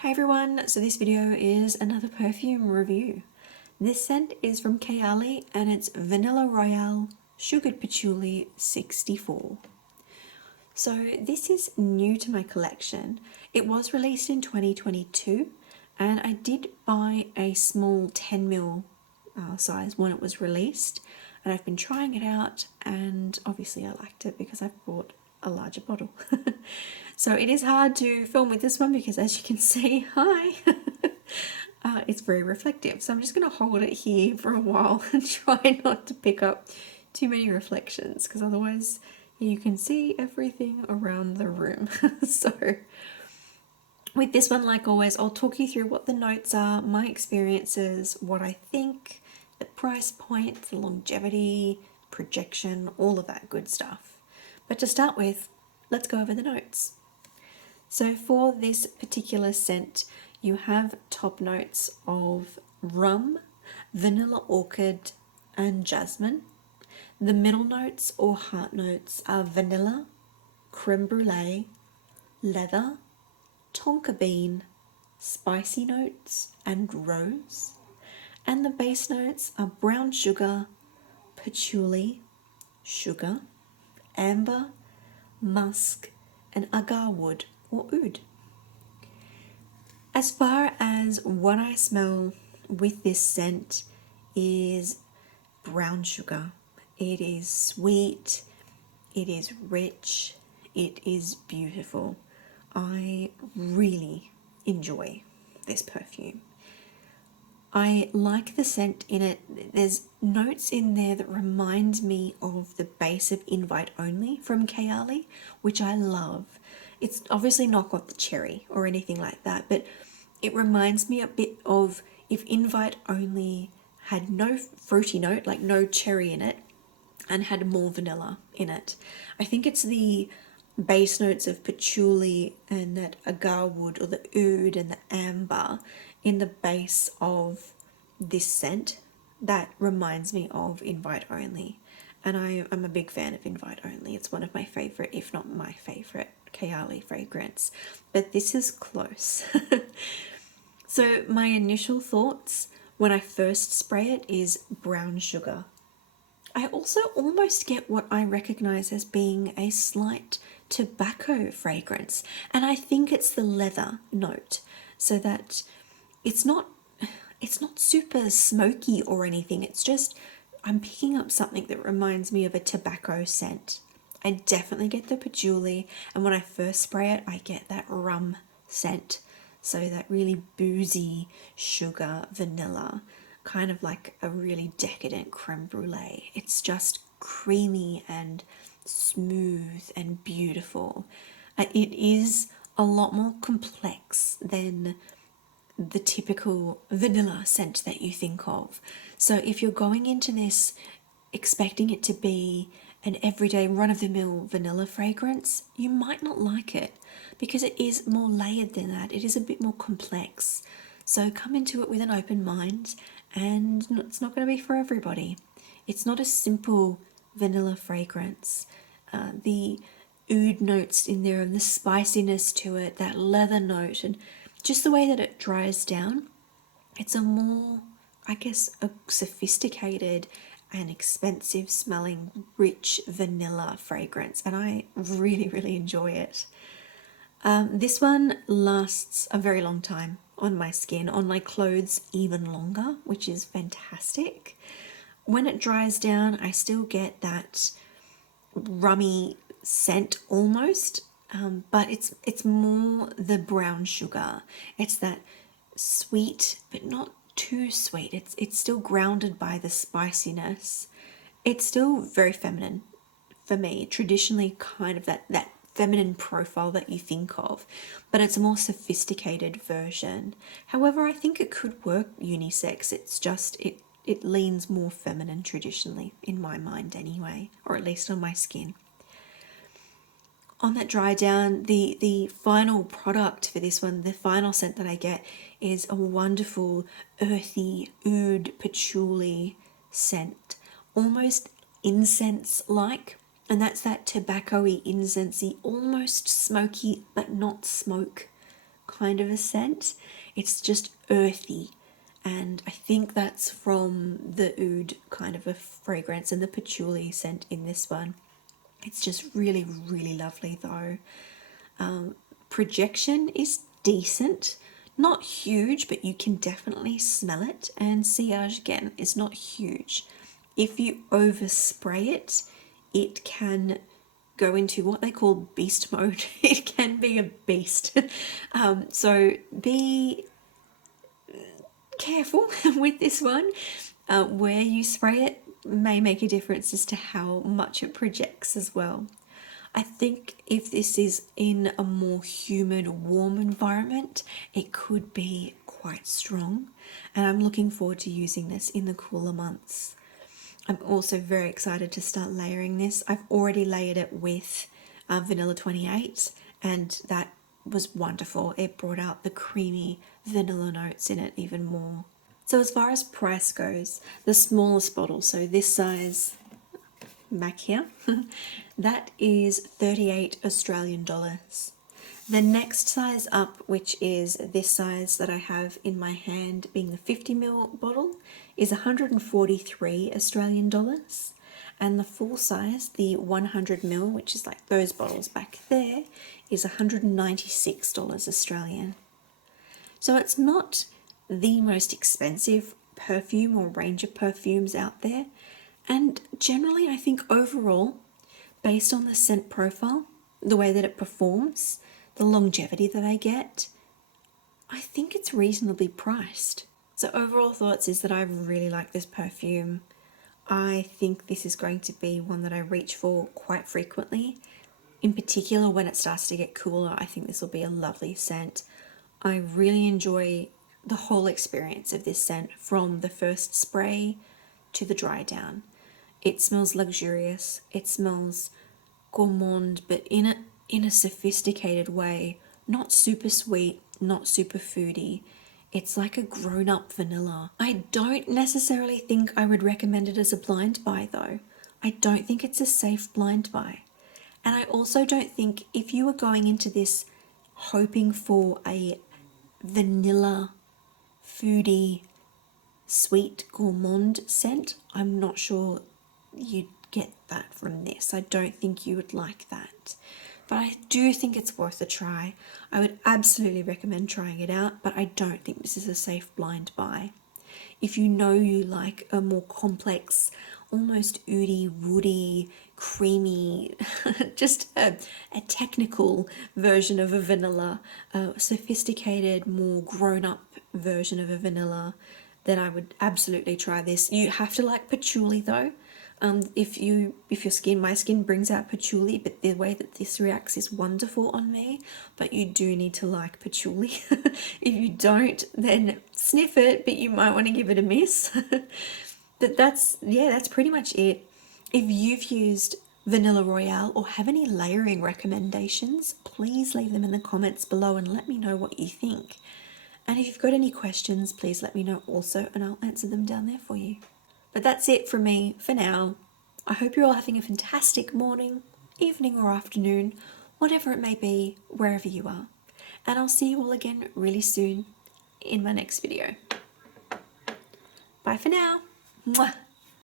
Hi everyone, so this video is another perfume review. This scent is from Kayali and it's Vanilla Royale Sugared Patchouli 64. So this is new to my collection. It was released in 2022 and I did buy a small 10ml size when it was released, and I've been trying it out and obviously I liked it because I've bought a larger bottle. So it is hard to film with this one because, as you can see, it's very reflective. So I'm just going to hold it here for a while and try not to pick up too many reflections, because otherwise you can see everything around the room. So with this one, like always, I'll talk you through what the notes are, my experiences, what I think, the price point, the longevity, projection, all of that good stuff. But to start with, let's go over the notes. So for this particular scent, you have top notes of rum, vanilla orchid, and jasmine. The middle notes or heart notes are vanilla, creme brulee, leather, tonka bean, spicy notes, and rose. And the base notes are brown sugar, patchouli, sugar, amber, musk, and agar wood or oud. As far as what I smell with this scent is brown sugar. It is sweet, it is rich, it is beautiful. I really enjoy this perfume. I like the scent in it. There's notes in there that remind me of the base of Invite Only from Kayali, which I love. It's obviously not got the cherry or anything like that, but it reminds me a bit of if Invite Only had no fruity note, like no cherry in it, and had more vanilla in it. I think it's the base notes of patchouli and that agar wood or the oud and the amber in the base of this scent that reminds me of Invite Only. And I'm a big fan of Invite Only. It's one of my favorite, if not my favorite, Kayali fragrance. But this is close. So my initial thoughts when I first spray it is brown sugar. I also almost get what I recognize as being a slight tobacco fragrance, and I think it's the leather note, so that it's not super smoky or anything. It's just I'm picking up something that reminds me of a tobacco scent. I definitely get the patchouli, and when I first spray it I get that rum scent, so that really boozy sugar vanilla, kind of like a really decadent creme brulee. It's just creamy and smooth and beautiful. It is a lot more complex than the typical vanilla scent that you think of. So if you're going into this expecting it to be an everyday run-of-the-mill vanilla fragrance, you might not like it because it is more layered than that. It is a bit more complex. So come into it with an open mind, and it's not going to be for everybody. It's not a simple vanilla fragrance. The oud notes in there and the spiciness to it, that leather note, and just the way that it dries down, it's a more, I guess, a sophisticated and expensive smelling rich vanilla fragrance, and I really, really enjoy it. This one lasts a very long time on my skin, on my clothes even longer, which is fantastic. When it dries down, I still get that rummy scent almost, but it's more the brown sugar. It's that sweet, but not too sweet. It's still grounded by the spiciness. It's still very feminine for me, traditionally kind of that feminine profile that you think of, but it's a more sophisticated version. However, I think it could work unisex. It's just it leans more feminine traditionally in my mind anyway, or at least on my skin. On that dry down, the final product for this one, the final scent that I get is a wonderful earthy oud patchouli scent, almost incense-like, and that's that tobacco-y, incensey, almost smoky but not smoke kind of a scent. It's just earthy, and I think that's from the oud kind of a fragrance and the patchouli scent in this one. It's just really, really lovely though. Projection is decent, not huge, but you can definitely smell it. And sillage again is not huge. If you overspray it, it can go into what they call beast mode. It can be a beast. So be careful with this one. Where you spray it may make a difference as to how much it projects as well. I think if this is in a more humid, warm environment, it could be quite strong. And I'm looking forward to using this in the cooler months. I'm also very excited to start layering this. I've already layered it with Vanilla 28, and that was wonderful. It brought out the creamy vanilla notes in it even more. So as far as price goes, the smallest bottle, so this size back here, that is 38 Australian dollars. The next size up, which is this size that I have in my hand, being the 50ml bottle, is 143 Australian dollars. And the full size, the 100ml, which is like those bottles back there, is $196 Australian. So it's not the most expensive perfume or range of perfumes out there. And generally, I think overall, based on the scent profile, the way that it performs, the longevity that I get, I think it's reasonably priced. So overall thoughts is that I really like this perfume. I think this is going to be one that I reach for quite frequently. In particular, when it starts to get cooler, I think this will be a lovely scent. I really enjoy the whole experience of this scent, from the first spray to the dry down. It smells luxurious, it smells gourmand, but in a sophisticated way, not super sweet, not super foody. It's like a grown-up vanilla. I don't necessarily think I would recommend it as a blind buy though. I don't think it's a safe blind buy. And I also don't think, if you were going into this hoping for a vanilla, foody, sweet gourmand scent, I'm not sure you'd get that from this. I don't think you would like that. But I do think it's worth a try. I would absolutely recommend trying it out, but I don't think this is a safe blind buy. If you know you like a more complex, almost oudy, woody, creamy, just a technical version of a vanilla, a sophisticated, more grown-up version of a vanilla, then I would absolutely try this. You have to like patchouli though. If my skin brings out patchouli, but the way that this reacts is wonderful on me, but you do need to like patchouli. If you don't, then sniff it, but you might want to give it a miss. But that's pretty much it. If you've used Vanilla Royale or have any layering recommendations, please leave them in the comments below and let me know what you think. And if you've got any questions, please let me know also, and I'll answer them down there for you. But that's it from me for now. I hope you're all having a fantastic morning, evening or afternoon, whatever it may be, wherever you are. And I'll see you all again really soon in my next video. Bye for now. Mwah.